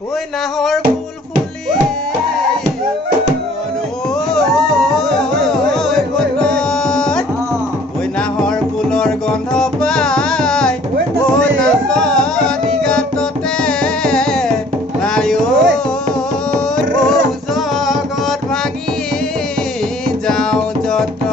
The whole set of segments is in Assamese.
ঐ নাহৰ ফুল ফুলি ঐ নাহৰ ফুলৰ গন্ধ পাই ঐ নাচনি গাততে নাই জগত ভাঙি যাওঁ যত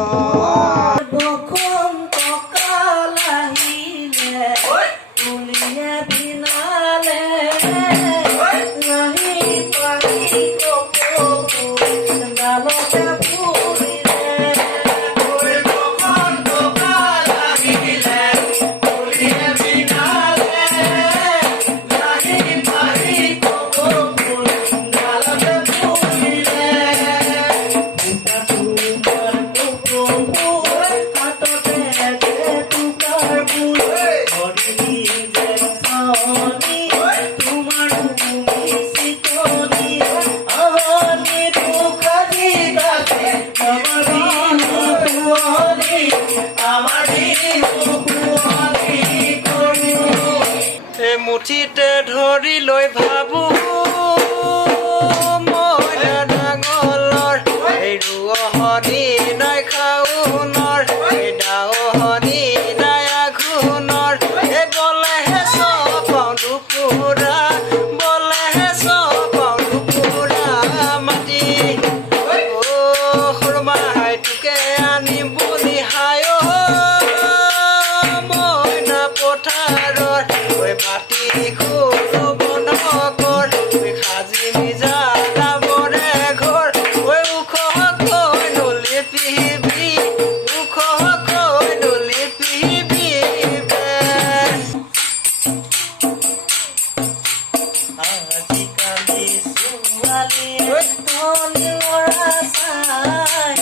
মুঠিতে ধৰি লৈ ভাবো মই ডাঙলৰ এই ৰুৱহনি নাই খাউনৰ এই ডাৱহনি নাই আঘোণৰ এই বলেহে চপাওঁ দুপুৰা বলেহে চপাওঁ দুপুৰা মাটি সুৰমাই তোকে আনিম বুলি হায় মইনা পথাৰৰ মাটি খুলো বনকৰ সাজি নিজা দামৰে ঘৰ ওখ কৈ নলি পিবি ওখ কৈ নলি পিবি আজিকালি ছোৱালীয়ে তলি ল'ৰা চাই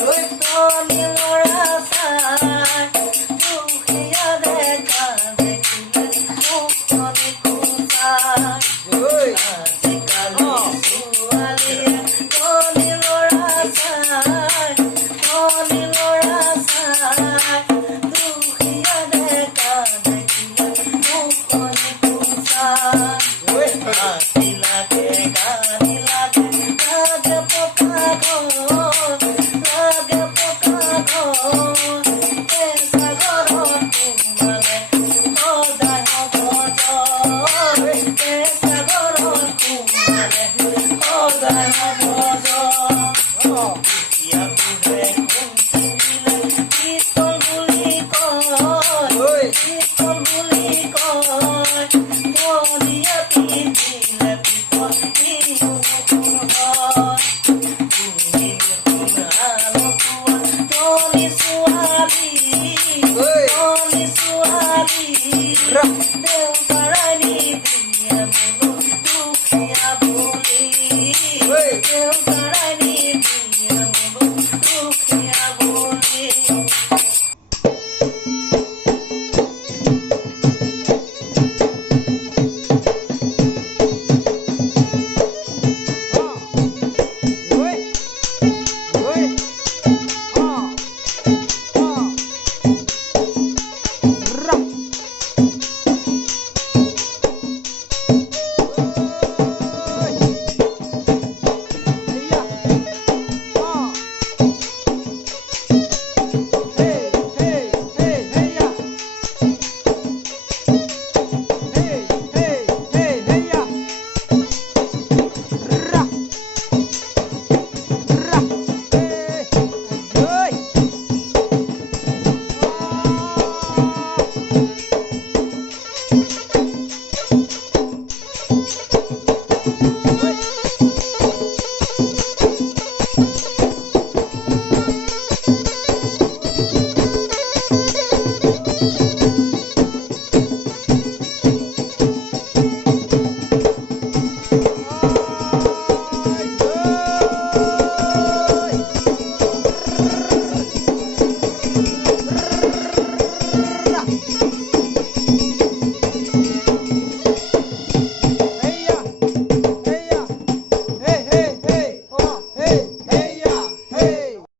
তলি ল'ৰা চাই দুখীয়া দেখা Hey!